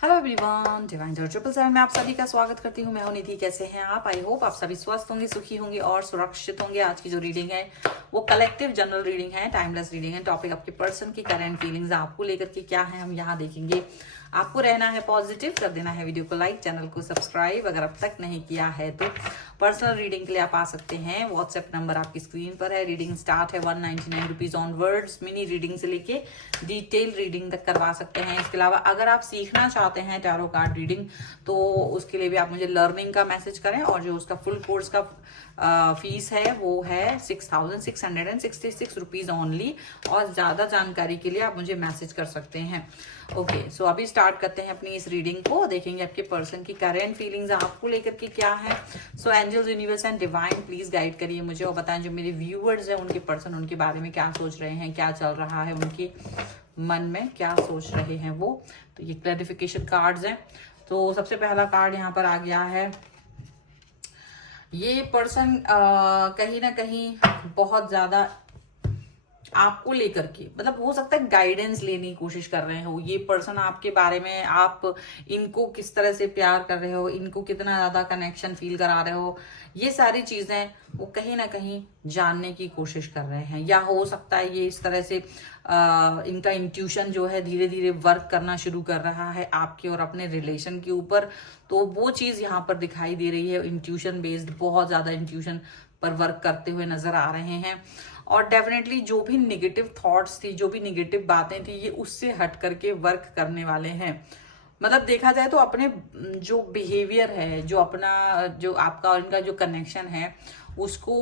Hello everyone, divine Joy 777 में आप सभी का स्वागत करती हूँ। मैं हूं निधि। कैसे हैं आप? आई होप आप सभी स्वस्थ होंगे, सुखी होंगे और सुरक्षित होंगे। आज की जो रीडिंग है वो कलेक्टिव जनरल रीडिंग है, टाइमलेस रीडिंग है। टॉपिक आपके पर्सन की करंट फीलिंग्स आपको लेकर के क्या है हम यहाँ देखेंगे। आपको रहना है पॉजिटिव, कर देना है वीडियो को लाइक, चैनल को सब्सक्राइब अगर अब तक नहीं किया है तो। पर्सनल रीडिंग के लिए आप आ सकते हैं, व्हाट्सएप नंबर आपकी स्क्रीन पर है। रीडिंग स्टार्ट है 199 रुपीज ऑनवर्ड्स। मिनी रीडिंग से लेके डिटेल रीडिंग तक करवा सकते हैं। इसके अलावा अगर आप सीखना चाहते हैं टैरो कार्ड रीडिंग तो उसके लिए भी आप मुझे लर्निंग का मैसेज करें, और जो उसका फुल कोर्स का फीस है वो है 6,666 रुपीज ओनली। और ज्यादा जानकारी के लिए आप मुझे मैसेज कर सकते हैं। ओके, सो अभी स्टार्ट करते हैं अपनी इस रीडिंग को। देखेंगे आपके पर्सन की करेंट फीलिंग्स आपको लेकर के क्या है। So angels, universe and divine please guide करिए मुझे और बताएं जो मेरे व्यूअर्स हैं उनके पर्सन उनके बारे में क्या सोच रहे हैं, क्या चल रहा है उनके मन में, क्या सोच रहे हैं वो। तो ये क्लैरिफिकेशन कार्ड्स हैं। तो सबसे पहला कार्ड यहाँ पर आ गया है। ये पर्सन कहीं ना कहीं बहुत ज्यादा आपको लेकर के, मतलब हो सकता है गाइडेंस लेने की कोशिश कर रहे हो। ये पर्सन आपके बारे में, आप इनको किस तरह से प्यार कर रहे हो, इनको कितना ज्यादा कनेक्शन फील करा रहे हो, ये सारी चीजें वो कहीं ना कहीं जानने की कोशिश कर रहे हैं। या हो सकता है ये इस तरह से इनका इंट्यूशन जो है धीरे धीरे वर्क करना शुरू कर रहा है आपके और अपने रिलेशन के ऊपर। तो वो चीज यहाँ पर दिखाई दे रही है। इंट्यूशन बेस्ड, बहुत ज्यादा इंट्यूशन पर वर्क करते हुए नजर आ रहे हैं। और डेफिनेटली जो भी निगेटिव थॉट्स थी, जो भी निगेटिव बातें थी, ये उससे हट करके वर्क करने वाले हैं। मतलब देखा जाए तो अपने जो बिहेवियर है, जो अपना जो आपका और इनका जो कनेक्शन है उसको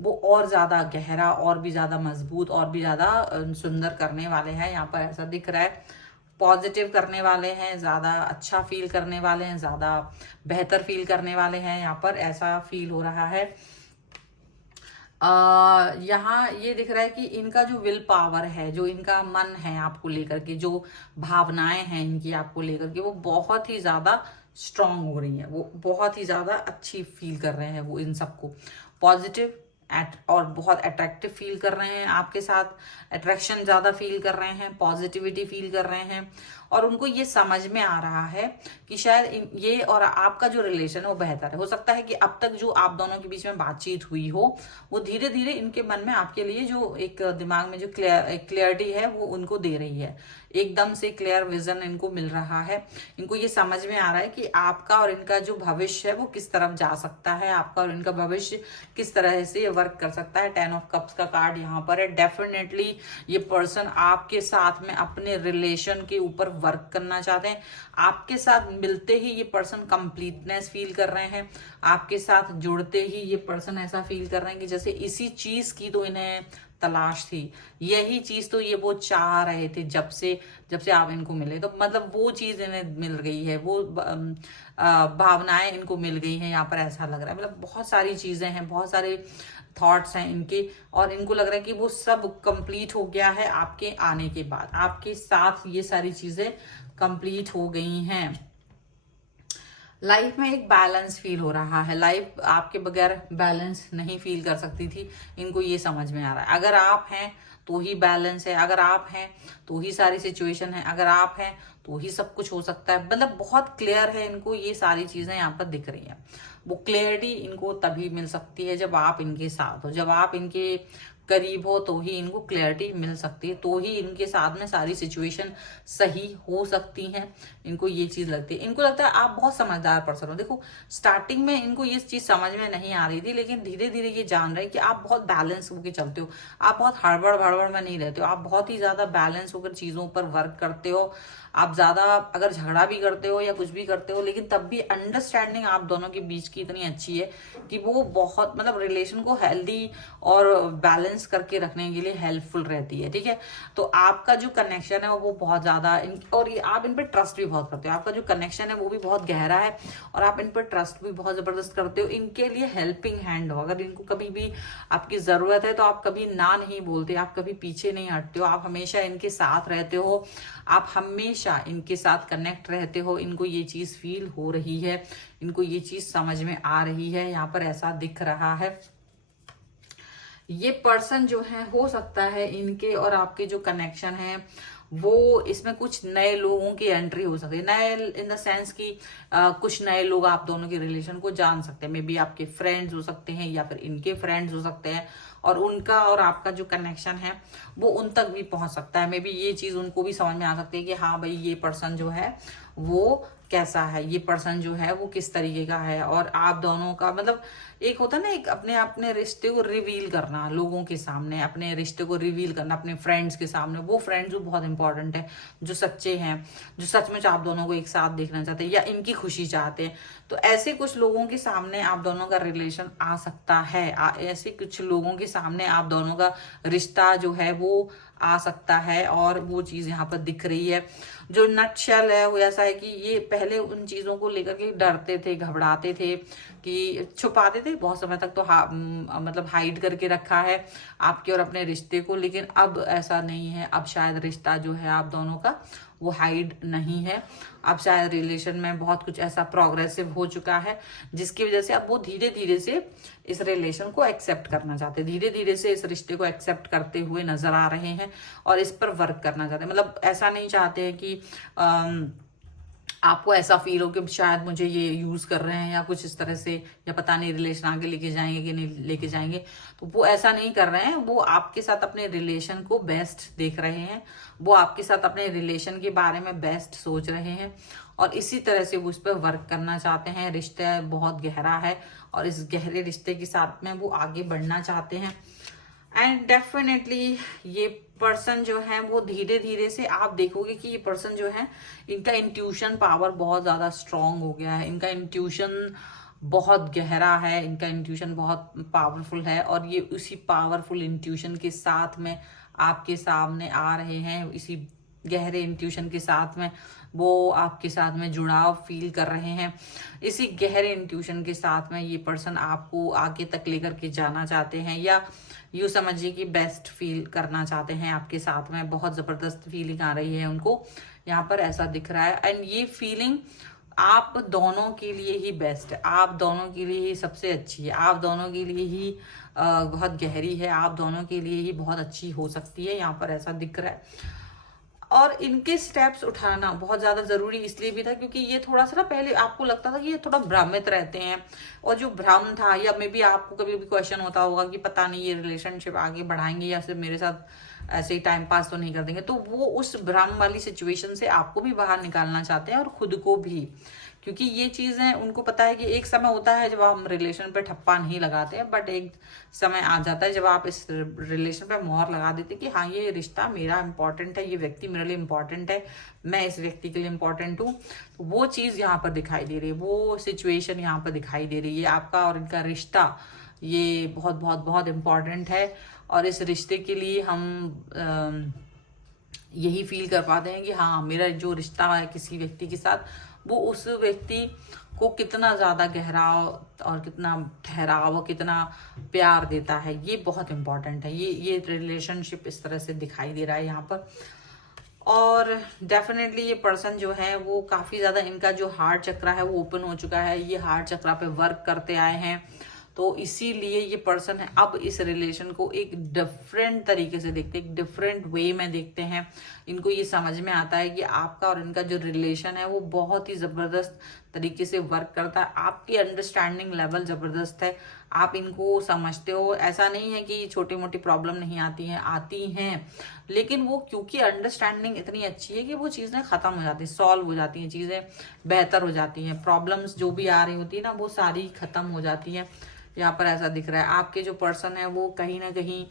वो और ज्यादा गहरा, और भी ज्यादा मजबूत, और भी ज्यादा सुंदर करने वाले हैं। यहाँ पर ऐसा दिख रहा है। पॉजिटिव करने वाले हैं, ज्यादा अच्छा फील करने वाले हैं, ज्यादा बेहतर फील करने वाले हैं। यहाँ पर ऐसा फील हो रहा है। यहाँ ये दिख रहा है कि इनका जो विल पावर है, जो इनका मन है आपको लेकर के, जो भावनाएं हैं इनकी आपको लेकर के, वो बहुत ही ज्यादा स्ट्रांग हो रही है। वो बहुत ही ज्यादा अच्छी फील कर रहे हैं वो इन सबको। पॉजिटिव और बहुत अट्रैक्टिव फील कर रहे हैं आपके साथ। अट्रैक्शन ज्यादा फील कर रहे हैं, पॉजिटिविटी फील कर रहे हैं। और उनको ये समझ में आ रहा है कि शायद ये और आपका जो रिलेशन है वो बेहतर है। हो सकता है कि अब तक जो आप दोनों के बीच में बातचीत हुई हो वो धीरे धीरे इनके मन में आपके लिए जो एक दिमाग में जो क्लियरिटी है वो उनको दे रही है। एकदम से क्लियर विजन इनको मिल रहा है। इनको ये समझ में आ रहा है कि आपका और इनका जो भविष्य है वो किस तरफ जा सकता है, आपका और इनका भविष्य किस तरह से वर्क कर सकता है। 10 ऑफ कप्स का कार्ड यहाँ पर है। डेफिनेटली ये पर्सन आपके साथ में अपने रिलेशन के ऊपर वर्क करना चाहते हैं। आपके साथ मिलते ही ये पर्सन कंप्लीटनेस फील कर रहे हैं। आपके साथ जुड़ते ही ये पर्सन ऐसा फील कर रहे हैं कि जैसे इसी चीज की तो इन्हें तलाश थी, यही चीज तो ये वो चाह रहे थे जब से आप इनको मिले। तो मतलब वो चीज इन्हें मिल गई है, वो भावनाएं इनको मिल गई हैं। यहाँ पर ऐसा लग रहा है, मतलब बहुत सारी चीजें हैं, बहुत सारे थॉट्स हैं इनके, और इनको लग रहा है कि वो सब कंप्लीट हो गया है आपके आने के बाद। आपके साथ ये सारी चीजें कंप्लीट हो गई हैं। लाइफ में एक बैलेंस फील हो रहा है। लाइफ आपके बगैर बैलेंस नहीं फील कर सकती थी, इनको ये समझ में आ रहा है। अगर आप हैं तो ही बैलेंस है, अगर आप हैं तो ही सारी सिचुएशन है, अगर आप हैं तो ही सब कुछ हो सकता है। मतलब बहुत क्लियर है इनको, ये सारी चीजें यहाँ पर दिख रही हैं। वो क्लियरिटी इनको तभी मिल सकती है जब आप इनके साथ हो, जब आप इनके करीब हो, तो ही इनको क्लैरिटी मिल सकती है, तो ही इनके साथ में सारी सिचुएशन सही हो सकती हैं। इनको ये चीज लगती है। इनको लगता है आप बहुत समझदार पर्सन हो। देखो, स्टार्टिंग में इनको ये चीज समझ में नहीं आ रही थी, लेकिन धीरे धीरे ये जान रहे हैं कि आप बहुत बैलेंस होकर चलते हो। आप बहुत हड़बड़ भड़बड़ में नहीं रहते हो, आप बहुत ही ज्यादा बैलेंस होकर चीजों पर वर्क करते हो। आप ज्यादा अगर झगड़ा भी करते हो या कुछ भी करते हो, लेकिन तब भी अंडरस्टैंडिंग आप दोनों के बीच की इतनी अच्छी है कि वो बहुत, मतलब रिलेशन को हेल्दी और बैलेंस करके रखने के लिए हेल्पफुल रहती है। ठीक है, तो आपका जो कनेक्शन है वो बहुत ज्यादा और आप इन पर ट्रस्ट भी बहुत करते हो। आपका जो कनेक्शन है वो भी बहुत गहरा है, और आप इन पर ट्रस्ट भी बहुत जबरदस्त करते हो। इनके लिए हेल्पिंग हैंड हो। अगर इनको कभी भी आपकी जरूरत है तो आप कभी ना नहीं बोलते, आप कभी पीछे नहीं हटते हो, आप हमेशा इनके साथ रहते हो, आप हमेशा इनके साथ कनेक्ट रहते हो। इनको ये चीज फील हो रही है, इनको ये चीज समझ में आ रही है। यहाँ पर ऐसा दिख रहा है। ये पर्सन जो है, हो सकता है इनके और आपके जो कनेक्शन है वो इसमें कुछ नए लोगों की एंट्री हो सकती है, नए इन द सेंस कि कुछ नए लोग आप दोनों के रिलेशन को जान सकते हैं। मे बी आपके फ्रेंड्स हो सकते हैं या फिर इनके फ्रेंड्स हो सकते हैं, और उनका और आपका जो कनेक्शन है वो उन तक भी पहुंच सकता है। मे बी ये चीज उनको भी समझ में आ सकती है कि हाँ भाई ये पर्सन जो है वो कैसा है, ये पर्सन जो है वो किस तरीके का है। और आप दोनों का मतलब एक होता है ना, एक अपने रिश्ते को रिवील करना लोगों के सामने, अपने रिश्ते को रिवील करना अपने फ्रेंड्स के सामने। वो फ्रेंड्स जो बहुत इंपॉर्टेंट है, जो सच्चे हैं, जो सचमुच आप दोनों को एक साथ देखना चाहते हैं या इनकी खुशी चाहते हैं। तो ऐसे कुछ लोगों के सामने आप दोनों का रिलेशन आ सकता है, ऐसे कुछ लोगों के सामने आप दोनों का रिश्ता जो है वो आ सकता है। और वो चीज यहाँ पर दिख रही है। जो नटशेल है वो ऐसा है कि ये पहले उन चीजों को लेकर के डरते थे, घबराते थे, कि छुपाते थे बहुत समय तक, तो मतलब हाइड करके रखा है आपके और अपने रिश्ते को। लेकिन अब ऐसा नहीं है, अब शायद रिश्ता जो है आप दोनों का वो हाइड नहीं है। अब शायद रिलेशन में बहुत कुछ ऐसा प्रोग्रेसिव हो चुका है जिसकी वजह से अब वो धीरे धीरे से इस रिलेशन को एक्सेप्ट करना चाहते हैं, धीरे धीरे से इस रिश्ते को एक्सेप्ट करते हुए नजर आ रहे हैं और इस पर वर्क करना चाहते हैं। मतलब ऐसा नहीं चाहते हैं कि आपको ऐसा फील हो कि शायद मुझे ये यूज कर रहे हैं या कुछ इस तरह से, या पता नहीं रिलेशन आगे लेके जाएंगे कि नहीं लेके जाएंगे। तो वो ऐसा नहीं कर रहे हैं, वो आपके साथ अपने रिलेशन को बेस्ट देख रहे हैं, वो आपके साथ अपने रिलेशन के बारे में बेस्ट सोच रहे हैं और इसी तरह से वो उस पर वर्क करना चाहते हैं। रिश्ता बहुत गहरा है और इस गहरे रिश्ते के साथ में वो आगे बढ़ना चाहते हैं। एंड डेफिनेटली ये पर्सन जो है वो धीरे धीरे से आप देखोगे कि ये पर्सन जो है इनका इंट्यूशन पावर बहुत ज्यादा स्ट्रांग हो गया है, इनका इंट्यूशन बहुत गहरा है, इनका इंट्यूशन बहुत पावरफुल है। और ये उसी पावरफुल इंट्यूशन के साथ में आपके सामने आ रहे हैं, इसी गहरे इंट्यूशन के साथ में वो आपके साथ में जुड़ाव फील कर रहे हैं। इसी गहरे इंट्यूशन के साथ में ये पर्सन आपको आगे तक लेकर के जाना चाहते हैं, या यूँ समझिए कि बेस्ट फील करना चाहते हैं आपके साथ में। बहुत जबरदस्त फीलिंग आ रही है उनको यहाँ पर, ऐसा दिख रहा है। एंड ये फीलिंग आप दोनों के लिए ही बेस्ट है, आप दोनों के लिए ही सबसे अच्छी है, आप दोनों के लिए ही बहुत गहरी है, आप दोनों के लिए ही बहुत अच्छी हो सकती है, यहाँ पर ऐसा दिख रहा है। और इनके स्टेप्स उठाना बहुत ज्यादा जरूरी इसलिए भी था क्योंकि ये थोड़ा सा ना पहले आपको लगता था कि ये थोड़ा भ्रमित रहते हैं, और जो भ्रम था, या मे बी आपको कभी भी क्वेश्चन होता होगा कि पता नहीं ये रिलेशनशिप आगे बढ़ाएंगे या सिर्फ मेरे साथ ऐसे ही टाइम पास तो नहीं कर देंगे। तो वो उस भ्रम वाली सिचुएशन से आपको भी बाहर निकालना चाहते हैं और खुद को भी, क्योंकि ये चीजें उनको पता है कि एक समय होता है जब हम रिलेशन पे ठप्पा नहीं लगाते हैं, बट एक समय आ जाता है जब आप इस रिलेशन पे मोहर लगा देते हैं कि हाँ ये रिश्ता मेरा इंपॉर्टेंट है, ये व्यक्ति मेरे लिए इंपॉर्टेंट है, मैं इस व्यक्ति के लिए इंपॉर्टेंट हूँ। तो वो चीज यहाँ पर दिखाई दे रही है, वो सिचुएशन यहाँ पर दिखाई दे रही है। आपका और इनका रिश्ता ये बहुत बहुत बहुत इंपॉर्टेंट है, और इस रिश्ते के लिए हम यही फील कर पाते हैं कि हाँ मेरा जो रिश्ता है किसी व्यक्ति के साथ, वो उस व्यक्ति को कितना ज्यादा गहरा और कितना ठहराव और कितना प्यार देता है, ये बहुत इंपॉर्टेंट है। ये रिलेशनशिप इस तरह से दिखाई दे रहा है यहाँ पर। और डेफिनेटली ये पर्सन जो है वो काफी ज्यादा, इनका जो हार्ट चक्रा है वो ओपन हो चुका है, ये हार्ट चक्रा पे वर्क करते आए हैं। तो इसीलिए ये पर्सन है अब इस रिलेशन को एक डिफरेंट तरीके से देखते हैं, एक डिफरेंट वे में देखते हैं। इनको ये समझ में आता है कि आपका और इनका जो रिलेशन है वो बहुत ही जबरदस्त तरीके से वर्क करता है। आपकी अंडरस्टैंडिंग लेवल जबरदस्त है, आप इनको समझते हो। ऐसा नहीं है कि छोटी मोटी प्रॉब्लम नहीं आती हैं, आती हैं, लेकिन वो क्योंकि अंडरस्टैंडिंग इतनी अच्छी है कि वो चीजें खत्म हो जाती हैं, सॉल्व हो जाती हैं, चीजें बेहतर हो जाती हैं। प्रॉब्लम्स जो भी आ रही होती है ना वो सारी खत्म हो जाती हैं। यहाँ पर ऐसा दिख रहा है आपके जो पर्सन है वो कहीं ना कहीं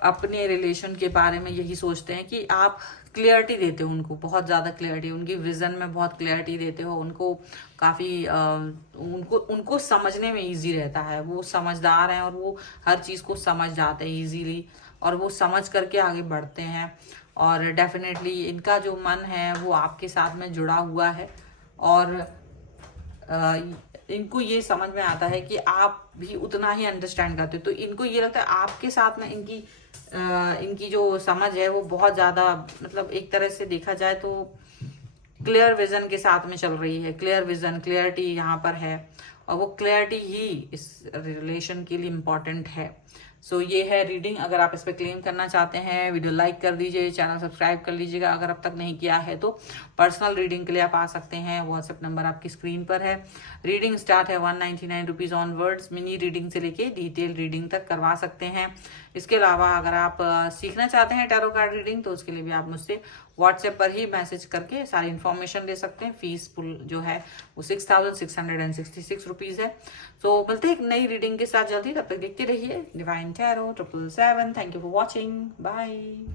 अपने रिलेशन के बारे में यही सोचते हैं कि आप क्लियरिटी देते हो उनको, बहुत ज्यादा क्लियरिटी, उनकी विजन में बहुत क्लियरिटी देते हो उनको, काफी उनको समझने में इजी रहता है। वो समझदार हैं और वो हर चीज को समझ जाते हैं इजीली, और वो समझ करके आगे बढ़ते हैं। और डेफिनेटली इनका जो मन है वो आपके साथ में जुड़ा हुआ है, और इनको ये समझ में आता है कि आप भी उतना ही अंडरस्टैंड करते हो। तो इनको ये लगता है आपके साथ में इनकी जो समझ है वो बहुत ज्यादा, मतलब एक तरह से देखा जाए तो क्लियर विजन के साथ में चल रही है। क्लियर विजन, क्लियरिटी यहाँ पर है, और वो क्लियरिटी ही इस रिलेशन के लिए इम्पोर्टेंट है। सो ये है रीडिंग। अगर आप इस पर क्लेम करना चाहते हैं, वीडियो लाइक कर दीजिए, चैनल सब्सक्राइब कर लीजिएगा। अगर अब तक नहीं किया है तो पर्सनल रीडिंग के लिए आप आ सकते हैं, व्हाट्सएप नंबर आपकी स्क्रीन पर है। रीडिंग स्टार्ट है 199 रुपीज ऑनवर्ड्स। मिनी रीडिंग से लेके डिटेल रीडिंग तक करवा सकते हैं। इसके अलावा अगर आप सीखना चाहते हैं टैरो कार्ड रीडिंग तो उसके लिए भी आप मुझसे व्हाट्सएप पर ही मैसेज करके सारी इन्फॉर्मेशन ले सकते हैं। फीस फुल जो है वो 6,666 रुपीज है। तो मिलते हैं एक नई रीडिंग के साथ जल्दी, तब तक देखते रहिए divine tarot 777। Thank you for watching, bye.